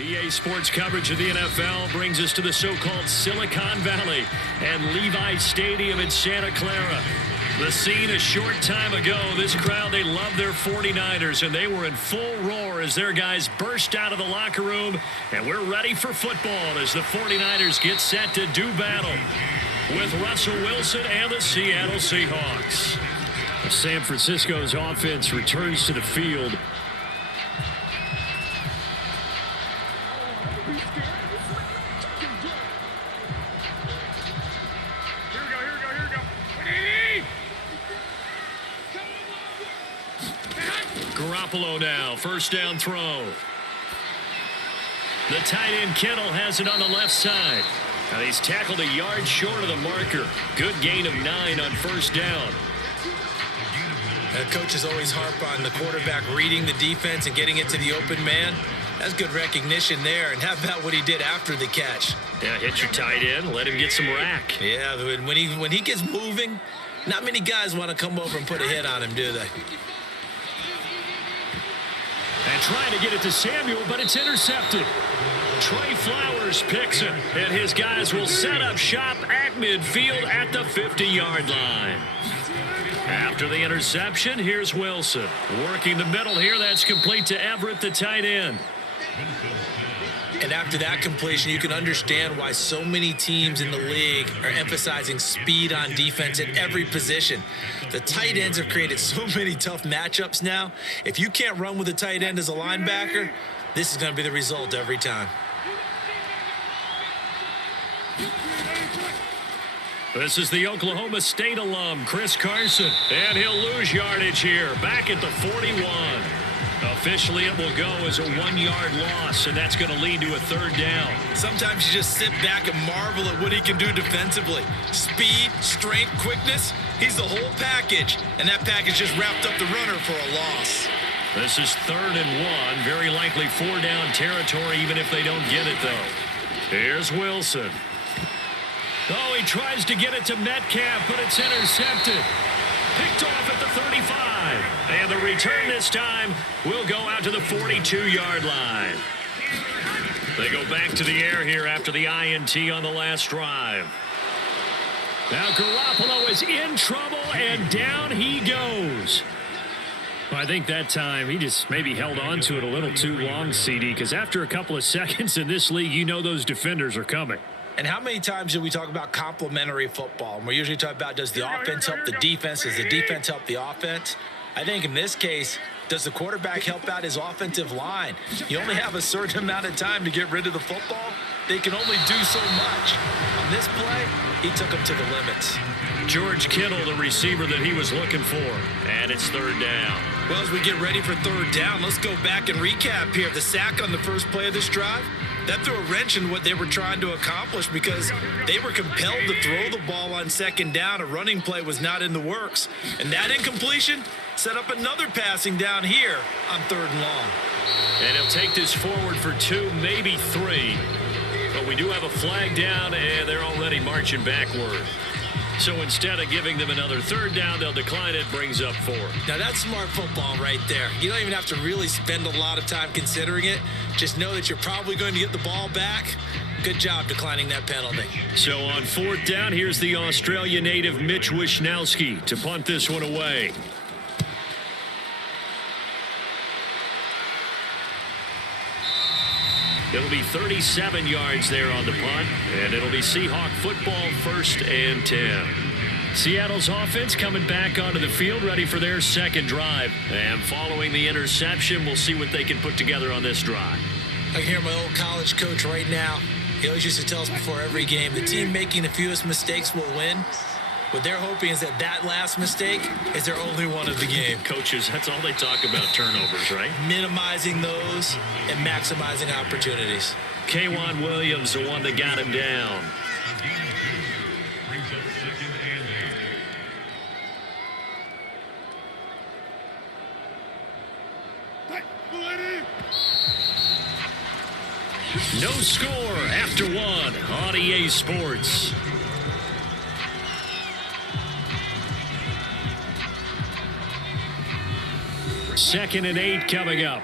EA Sports coverage of the NFL brings us to the so-called Silicon Valley and Levi Stadium in Santa Clara. The scene a short time ago, this crowd, they love their 49ers, and they were in full roar as their guys burst out of the locker room, and we're ready for football as the 49ers get set to do battle with Russell Wilson and the Seattle Seahawks. San Francisco's offense returns to the field. Garoppolo now, first down throw. The tight end Kittle has it on the left side. And he's tackled a yard short of the marker. Good gain of 9 on first down. Coaches always harp on the quarterback reading the defense and getting it to the open man. That's good recognition there. And how about what he did after the catch? Yeah, hit your tight end, let him get some rack. Yeah, when he gets moving, not many guys want to come over and put a hit on him, do they? And trying to get it to Samuel, but it's intercepted. Trey Flowers picks it, and his guys will set up shop at midfield at the 50-yard line. After the interception, here's Wilson. Working the middle here, that's complete to Everett, the tight end. And after that completion, you can understand why so many teams in the league are emphasizing speed on defense at every position. The tight ends have created so many tough matchups now. If you can't run with a tight end as a linebacker, this is going to be the result every time. This is the Oklahoma State alum, Chris Carson, and he'll lose yardage here, back at the 41. Officially, it will go as a 1-yard loss, and that's going to lead to a third down. Sometimes you just sit back and marvel at what he can do defensively. Speed, strength, quickness, he's the whole package, and that package just wrapped up the runner for a loss. This is 3rd and 1, very likely 4-down territory, even if they don't get it, though. Here's Wilson. Oh, he tries to get it to Metcalf, but it's intercepted. Picked off at the 35. And the return this time will go out to the 42-yard line. They go back to the air here after the INT on the last drive. Now Garoppolo is in trouble, and down he goes. Well, I think that time he just maybe held on to it a little too long, CD, because after a couple of seconds in this league, you know those defenders are coming. And how many times do we talk about complementary football? And we're usually talking about, does the offense help the defense? Does the defense help the offense? I think in this case, does the quarterback help out his offensive line? You only have a certain amount of time to get rid of the football. They can only do so much. On this play, he took them to the limits. George Kittle, the receiver that he was looking for. And it's 3rd down. Well, as we get ready for 3rd down, let's go back and recap here. The sack on the first play of this drive, that threw a wrench in what they were trying to accomplish because they were compelled to throw the ball on 2nd down. A running play was not in the works. And that incompletion set up another passing down here on 3rd and long. And he'll take this forward for 2, maybe 3. But we do have a flag down, and they're already marching backward. So instead of giving them another 3rd down, they'll decline it, brings up 4. Now that's smart football right there. You don't even have to really spend a lot of time considering it. Just know that you're probably going to get the ball back. Good job declining that penalty. So on 4th down, here's the Australia native Mitch Wishnowsky to punt this one away. It'll be 37 yards there on the punt, and it'll be Seahawk football, 1st and 10. Seattle's offense coming back onto the field, ready for their 2nd drive. And following the interception, we'll see what they can put together on this drive. I can hear my old college coach right now. He always used to tell us before every game, the team making the fewest mistakes will win. What they're hoping is that last mistake is their only one of the game. Coaches, that's all they talk about, turnovers, right? Minimizing those and maximizing opportunities. K'Wan Williams, the one that got him down. No score after 1 on EA Sports. Second and 8 coming up.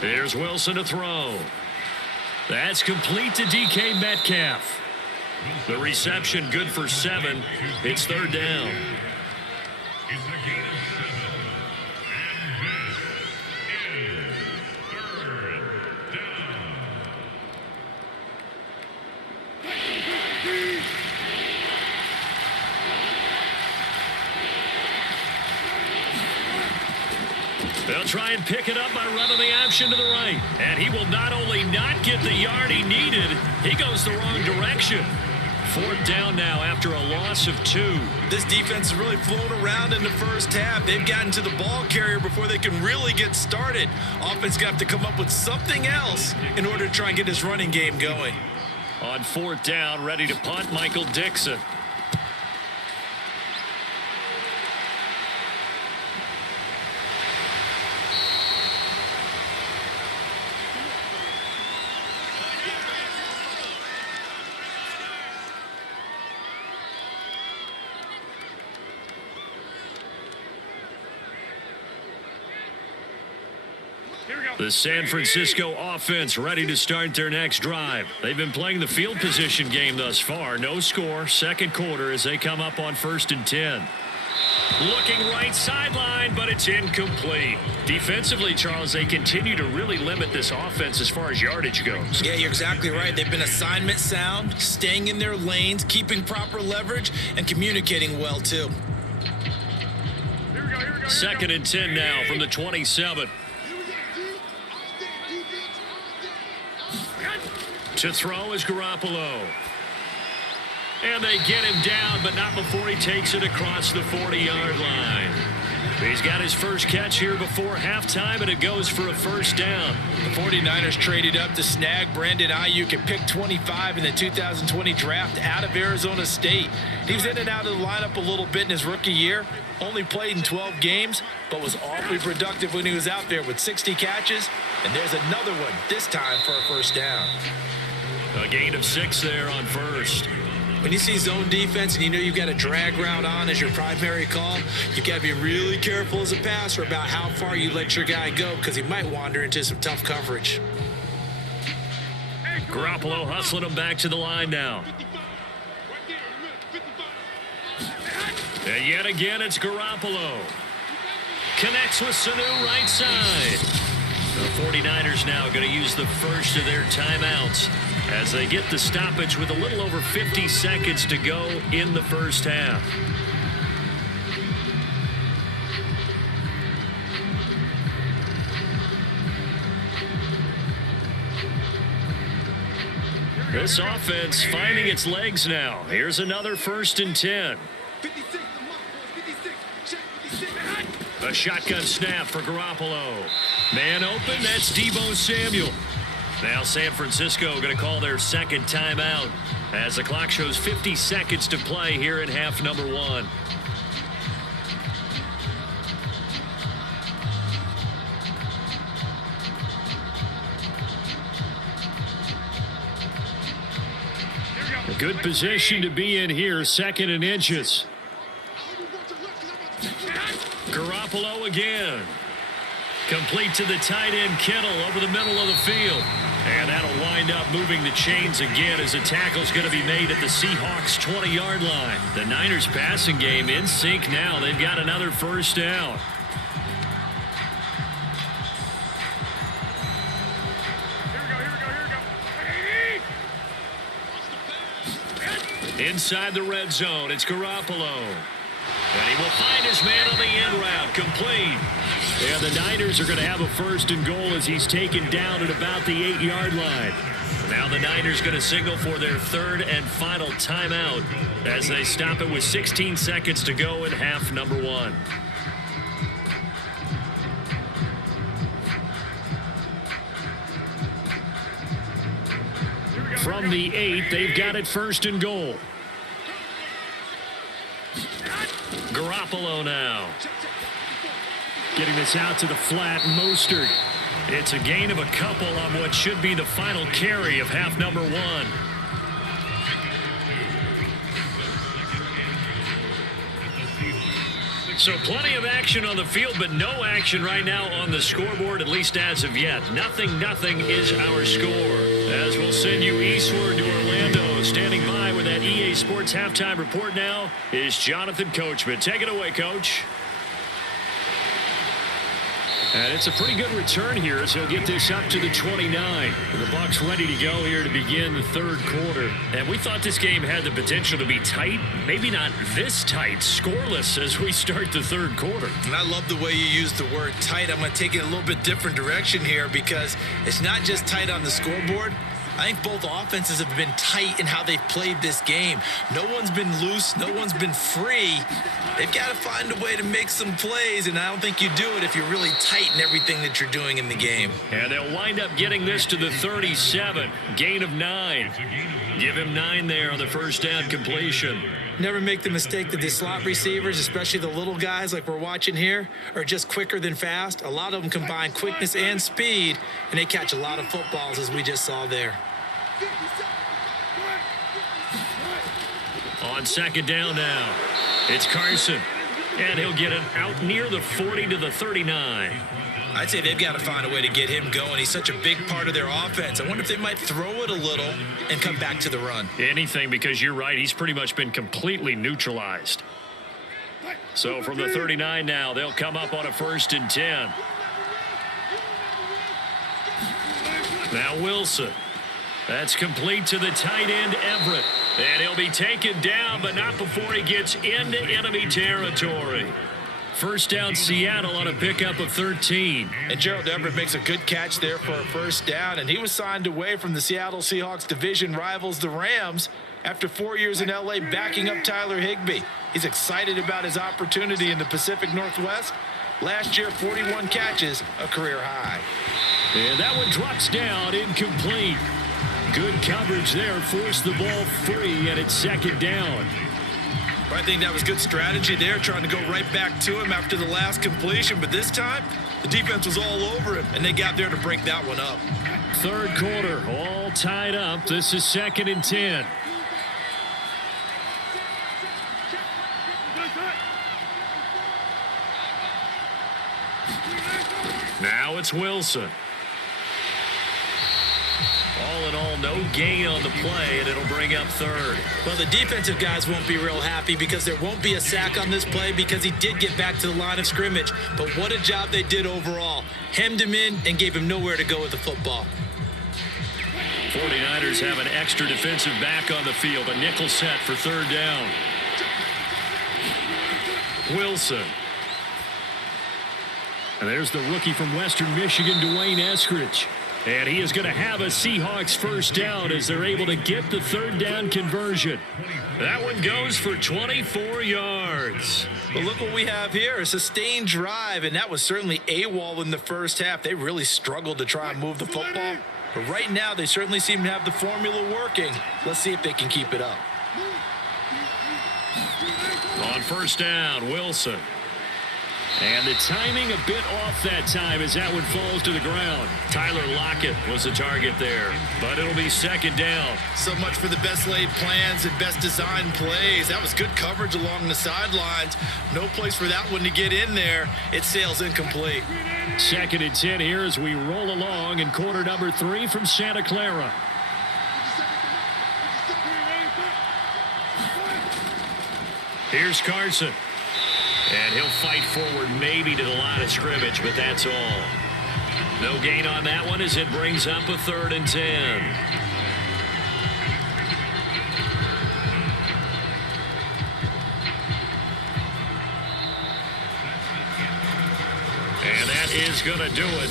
Here's Wilson to throw. That's complete to DK Metcalf. The reception good for 7. It's third down. They'll try and pick it up by running the option to the right. And he will not only not get the yard he needed, he goes the wrong direction. Fourth down now after a loss of 2. This defense has really flown around in the first half. They've gotten to the ball carrier before they can really get started. Offense got to come up with something else in order to try and get this running game going. On fourth down, ready to punt, Michael Dixon. The San Francisco offense ready to start their next drive. They've been playing the field position game thus far. No score. Second quarter as they come up on 1st and 10. Looking right sideline, but it's incomplete. Defensively, Charles, they continue to really limit this offense as far as yardage goes. Yeah, you're exactly right. They've been assignment sound, staying in their lanes, keeping proper leverage, and communicating well, too. Second and 10 now from the 27. To throw is Garoppolo. And they get him down, but not before he takes it across the 40-yard line. He's got his first catch here before halftime, and it goes for a first down. The 49ers traded up to snag Brandon Ayuk at pick 25 in the 2020 draft out of Arizona State. He was in and out of the lineup a little bit in his rookie year. Only played in 12 games, but was awfully productive when he was out there with 60 catches. And there's another one, this time for a first down. A gain of 6 there on first. When you see zone defense and you know you've got a drag route on as your primary call, you've got to be really careful as a passer about how far you let your guy go because he might wander into some tough coverage. Garoppolo hustling him back to the line now. And yet again, it's Garoppolo. Connects with Sanu right side. The 49ers now going to use the first of their timeouts as they get the stoppage with a little over 50 seconds to go in the first half. This offense finding its legs now. Here's another 1st and 10. A shotgun snap for Garoppolo. Man open, that's Deebo Samuel. Now San Francisco going to call their second timeout as the clock shows 50 seconds to play here in half number 1. A good position to be in here, 2nd and inches. Garoppolo again. Complete to the tight end, Kittle, over the middle of the field. And that'll wind up moving the chains again as the tackle's going to be made at the Seahawks 20-yard line. The Niners passing game in sync now. They've got another first down. Inside the red zone, it's Garoppolo. And he will find his man on the end route, complete. And the Niners are going to have a 1st and goal as he's taken down at about the 8-yard line. Now the Niners going to signal for their 3rd and final timeout as they stop it with 16 seconds to go in half number 1. From the 8, they've got it 1st and goal. Garoppolo now. Getting this out to the flat, Mostert. It's a gain of a couple on what should be the final carry of half number 1. So plenty of action on the field, but no action right now on the scoreboard, at least as of yet. Nothing is our score. As we'll send you eastward to Orlando. Standing by with that EA Sports halftime report now is Jonathan Coachman. Take it away, Coach. And it's a pretty good return here as he'll get this up to the 29. The Bucs ready to go here to begin the third quarter. And we thought this game had the potential to be tight. Maybe not this tight, scoreless as we start the third quarter. And I love the way you use the word tight. I'm going to take it a little bit different direction here because it's not just tight on the scoreboard. I think both offenses have been tight in how they've played this game. No one's been loose. No one's been free. They've got to find a way to make some plays, and I don't think you do it if you're really tight in everything that you're doing in the game. And they'll wind up getting this to the 37. Gain of 9. Give him 9 there on the first down completion. Never make the mistake that the slot receivers, especially the little guys like we're watching here, are just quicker than fast. A lot of them combine quickness and speed, and they catch a lot of footballs as we just saw there. On second down now, it's Carson, and he'll get it out near the 40 to the 39. I'd say they've got to find a way to get him going. He's such a big part of their offense. I wonder if they might throw it a little and come back to the run. Anything, because you're right, he's pretty much been completely neutralized. So from the 39 now, they'll come up on a 1st and 10. Now Wilson. That's complete to the tight end, Everett. And he'll be taken down, but not before he gets into enemy territory. First down, Seattle on a pickup of 13. And Gerald Everett makes a good catch there for a first down, and he was signed away from the Seattle Seahawks division rivals, the Rams, after 4 years in L.A. backing up Tyler Higbee. He's excited about his opportunity in the Pacific Northwest. Last year, 41 catches, a career high. And that one drops down, incomplete. Good coverage there, forced the ball free, and it's second down. I think that was good strategy there, trying to go right back to him after the last completion. But this time, the defense was all over him, and they got there to break that one up. Third quarter, all tied up. This is 2nd and 10. Now it's Wilson. All in all, no gain on the play, and it'll bring up 3rd. Well, the defensive guys won't be real happy because there won't be a sack on this play because he did get back to the line of scrimmage. But what a job they did overall. Hemmed him in and gave him nowhere to go with the football. 49ers have an extra defensive back on the field. A nickel set for 3rd down. Wilson. And there's the rookie from Western Michigan, Dwayne Eskridge. And he is going to have a Seahawks first down as they're able to get the 3rd down conversion. That one goes for 24 yards. But look what we have here, a sustained drive, and that was certainly AWOL in the first half. They really struggled to try and move the football. But right now, they certainly seem to have the formula working. Let's see if they can keep it up. On first down, Wilson. And the timing a bit off that time as that one falls to the ground. Tyler Lockett was the target there, but it'll be 2nd down. So much for the best laid plans and best designed plays. That was good coverage along the sidelines. No place for that one to get in there. It sails incomplete. 2nd and 10 here as we roll along in quarter number 3 from Santa Clara. Here's Carson. And he'll fight forward maybe to the line of scrimmage, but that's all. No gain on that one as it brings up a 3rd and 10. And that is going to do it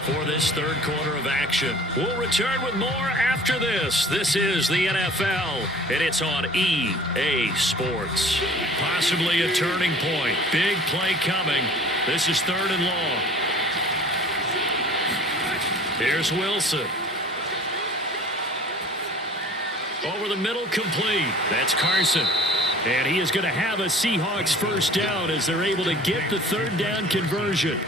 for this third quarter of action. We'll return with more after this. This is the NFL, and it's on EA Sports. Possibly a turning point. Big play coming. This is 3rd and long. Here's Wilson. Over the middle, complete. That's Carson. And he is going to have a Seahawks first down as they're able to get the 3rd down conversion.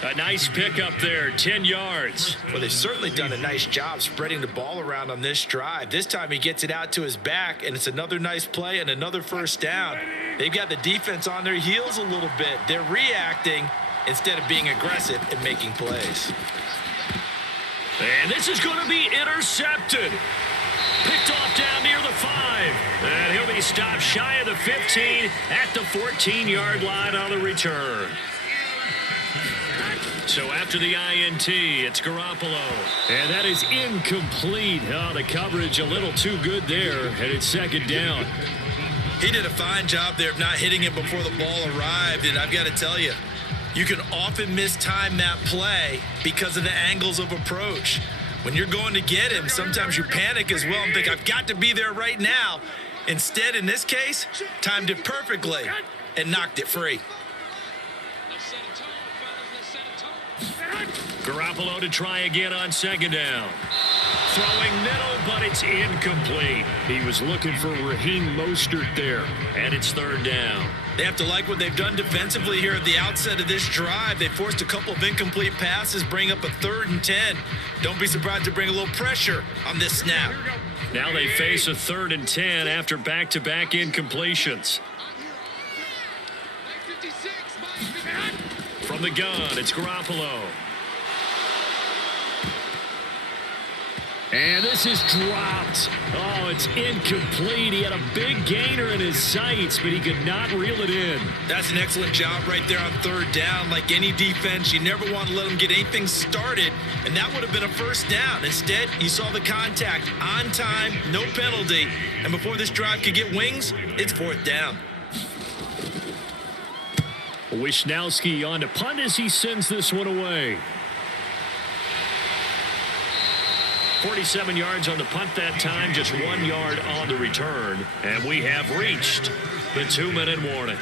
A nice pickup there, 10 yards. Well, they've certainly done a nice job spreading the ball around on this drive. This time he gets it out to his back, and it's another nice play and another first down. They've got the defense on their heels a little bit. They're reacting instead of being aggressive and making plays. And this is going to be intercepted. Picked off down near the 5. And he'll be stopped shy of the 15 at the 14-yard line on the return. So after the INT, it's Garoppolo. And that is incomplete. Oh, the coverage a little too good there. And it's second down. He did a fine job there of not hitting it before the ball arrived. And I've got to tell you, you can often mistime that play because of the angles of approach. When you're going to get him, sometimes you panic as well and think, I've got to be there right now. Instead, in this case, timed it perfectly and knocked it free. Garoppolo to try again on second down. Throwing middle, but it's incomplete. He was looking for Raheem Mostert there, and it's third down. They have to like what they've done defensively here at the outset of this drive. They forced a couple of incomplete passes, bring up a 3rd and 10. Don't be surprised to bring a little pressure on this snap. Now they face a 3rd and 10 after back-to-back incompletions. From the gun, it's Garoppolo. And this is dropped. Oh, it's incomplete. He had a big gainer in his sights, but he could not reel it in. That's an excellent job right there on 3rd down. Like any defense, you never want to let them get anything started, and that would have been a first down. Instead, you saw the contact on time, no penalty, and before this drive could get wings, it's 4th down. Wishnowski on to punt as he sends this one away. 47 yards on the punt that time, just 1 yard on the return. And we have reached the 2-minute warning.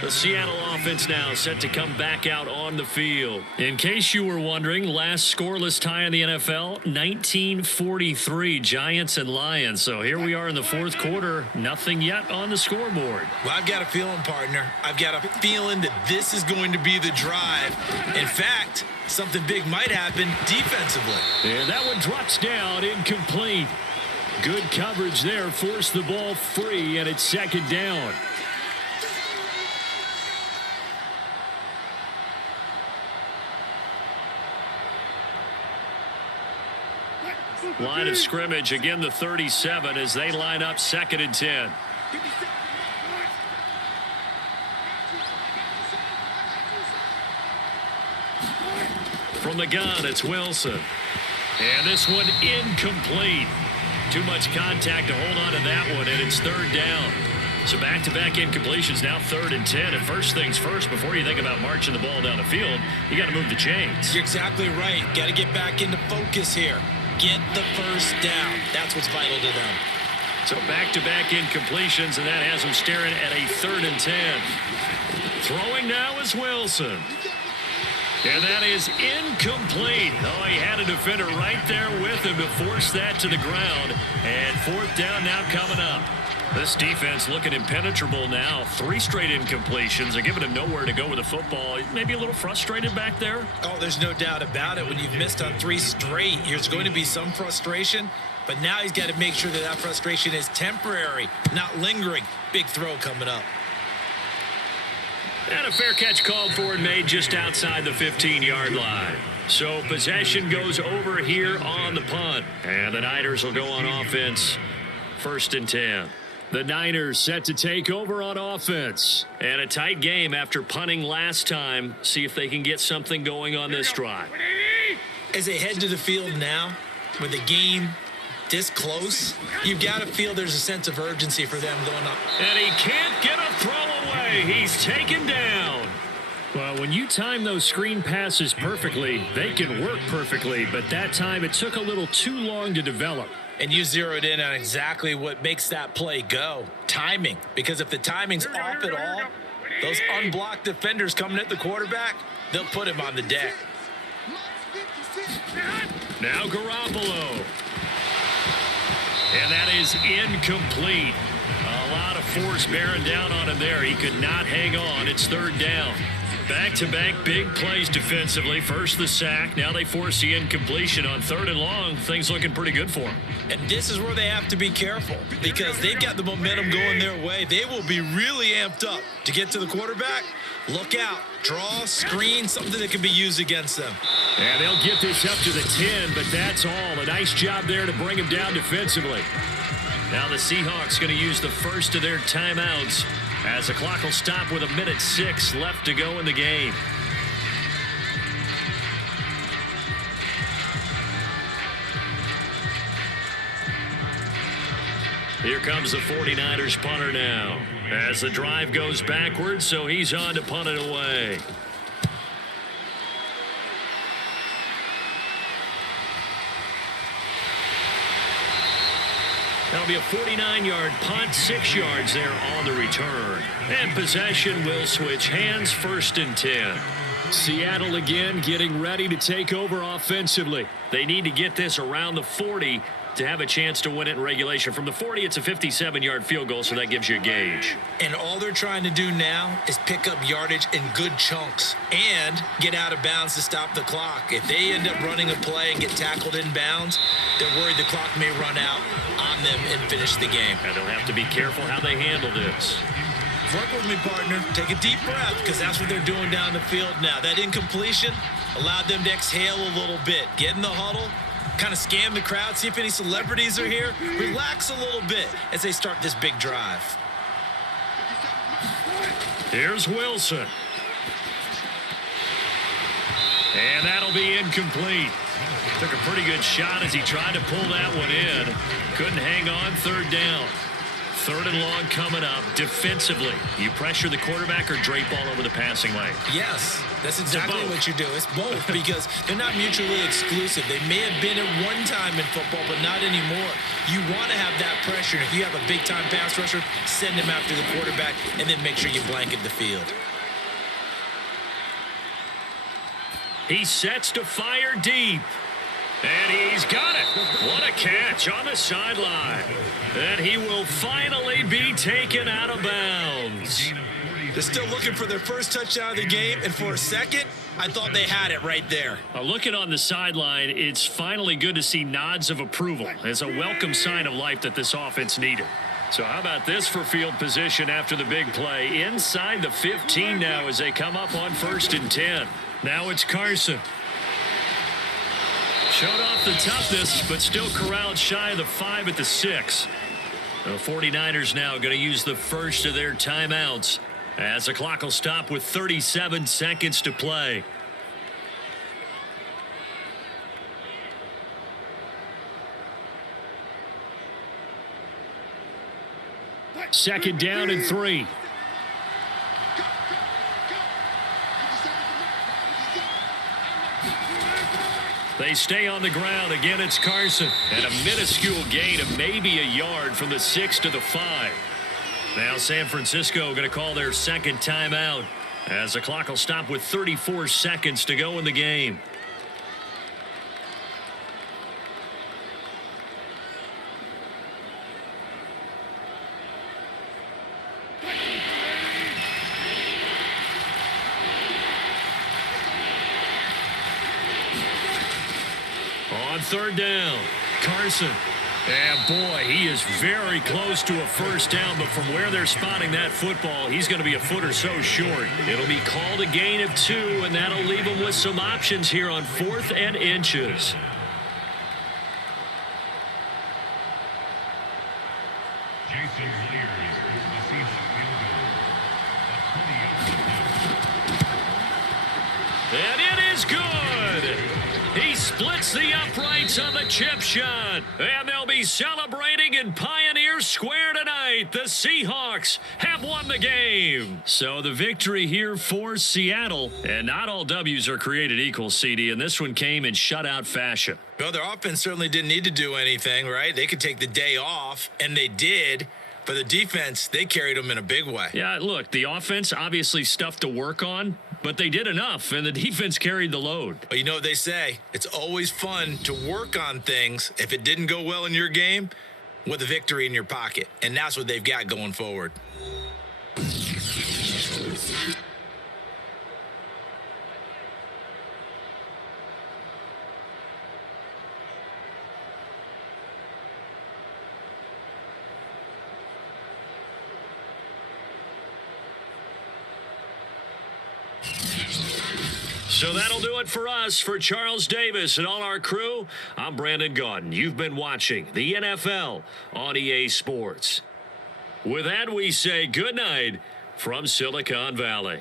The Seattle offense now set to come back out on the field. In case you were wondering, last scoreless tie in the NFL, 1943, Giants and Lions. So here we are in the 4th quarter, nothing yet on the scoreboard. Well, I've got a feeling, partner. I've got a feeling that this is going to be the drive. In fact, something big might happen defensively. And that one drops down, incomplete. Good coverage there, forced the ball free, and it's second down. Line of scrimmage, again the 37 as they line up 2nd and 10. From the gun, it's Wilson. And this one incomplete. Too much contact to hold on to that one, and it's 3rd down. So back-to-back incompletions, now 3rd and 10. And first things first, before you think about marching the ball down the field, you got to move the chains. You're exactly right. Got to get back into focus here. Get the first down. That's what's vital to them. So back-to-back incompletions, and that has them staring at a 3rd and 10. Throwing now is Wilson. And that is incomplete. Oh, he had a defender right there with him to force that to the ground. And 4th down now coming up. This defense looking impenetrable now. 3 straight incompletions. They're giving him nowhere to go with the football. Maybe a little frustrated back there. Oh, there's no doubt about it. When you've missed on 3 straight, there's going to be some frustration. But now he's got to make sure that that frustration is temporary, not lingering. Big throw coming up. And a fair catch called for and made just outside the 15-yard line. So possession goes over here on the punt. And the Niners will go on offense. 1st and 10. The Niners set to take over on offense. And a tight game after punting last time. See if they can get something going on this drive. As they head to the field now, with the game this close, you've got to feel there's a sense of urgency for them going up. And he can't get a throw away. He's taken down. Well, when you time those screen passes perfectly, they can work perfectly. But that time, it took a little too long to develop. And you zeroed in on exactly what makes that play go. Timing. Because if the timing's off at all, those unblocked defenders coming at the quarterback, they'll put him on the deck. Now Garoppolo. And that is incomplete. A lot of force bearing down on him there. He could not hang on. It's 3rd down. Back-to-back big plays defensively. First the sack. Now they force the incompletion on 3rd and long. Things looking pretty good for them. And this is where they have to be careful because they've got the momentum going their way. They will be really amped up to get to the quarterback. Look out. Draw, screen, something that can be used against them. And they'll get this up to the 10, but that's all. A nice job there to bring him down defensively. Now the Seahawks going to use the first of their timeouts as the clock will stop with 1:06 left to go in the game. Here comes the 49ers punter now as the drive goes backwards, so he's on to punt it away. That'll be a 49-yard punt, 6 yards there on the return. And possession will switch hands, 1st and 10. Seattle again getting ready to take over offensively. They need to get this around the 40 to have a chance to win it in regulation. From the 40, it's a 57-yard field goal, so that gives you a gauge. And all they're trying to do now is pick up yardage in good chunks and get out of bounds to stop the clock. If they end up running a play and get tackled in bounds, they're worried the clock may run out on them and finish the game. And they'll have to be careful how they handle this. Work with me, partner. Take a deep breath because that's what they're doing down the field now. That incompletion allowed them to exhale a little bit. Get in the huddle. Kind of scan the crowd, see if any celebrities are here. Relax a little bit as they start this big drive. Here's Wilson. And that'll be incomplete. Took a pretty good shot as he tried to pull that one in. Couldn't hang on, 3rd down. 3rd and long coming up. Defensively, you pressure the quarterback or drape all over the passing lane? Yes, that's exactly what you do. It's both because they're not mutually exclusive. They may have been at one time in football, but not anymore. You want to have that pressure. If you have a big-time pass rusher, send him after the quarterback and then make sure you blanket the field. He sets to fire deep. And he's got it. What a catch on the sideline. And he will finally be taken out of bounds. They're still looking for their first touchdown of the game, and for a second, I thought they had it right there. Looking on the sideline, it's finally good to see nods of approval. It's a welcome sign of life that this offense needed. So how about this for field position after the big play? Inside the 15 now as they come up on 1st and 10. Now it's Carson. Showed off the toughness, but still corralled shy of the 5 at the 6. The 49ers now going to use the first of their timeouts as the clock will stop with 37 seconds to play. Second down and 3. They stay on the ground. Again, it's Carson. And a minuscule gain of maybe a yard from the 6 to the 5. Now San Francisco going to call their second timeout as the clock will stop with 34 seconds to go in the game. On 3rd down, Carson. And boy, he is very close to a first down, but from where they're spotting that football, he's going to be a foot or so short. It'll be called a gain of 2, and that'll leave him with some options here on 4th and inches. And it is good. He splits the uprights on the chip shot. And they'll be celebrating in Pioneer Square tonight. The Seahawks have won the game. So the victory here for Seattle. And not all W's are created equal, CD. And this one came in shutout fashion. Well, their offense certainly didn't need to do anything, right? They could take the day off, and they did. But the defense, they carried them in a big way. Yeah, look, the offense, obviously stuff to work on. But they did enough, and the defense carried the load. Well, you know what they say. It's always fun to work on things if it didn't go well in your game with a victory in your pocket. And that's what they've got going forward. So that'll do it for us. For Charles Davis and all our crew, I'm Brandon Gaudin. You've been watching the NFL on EA Sports. With that, we say good night from Silicon Valley.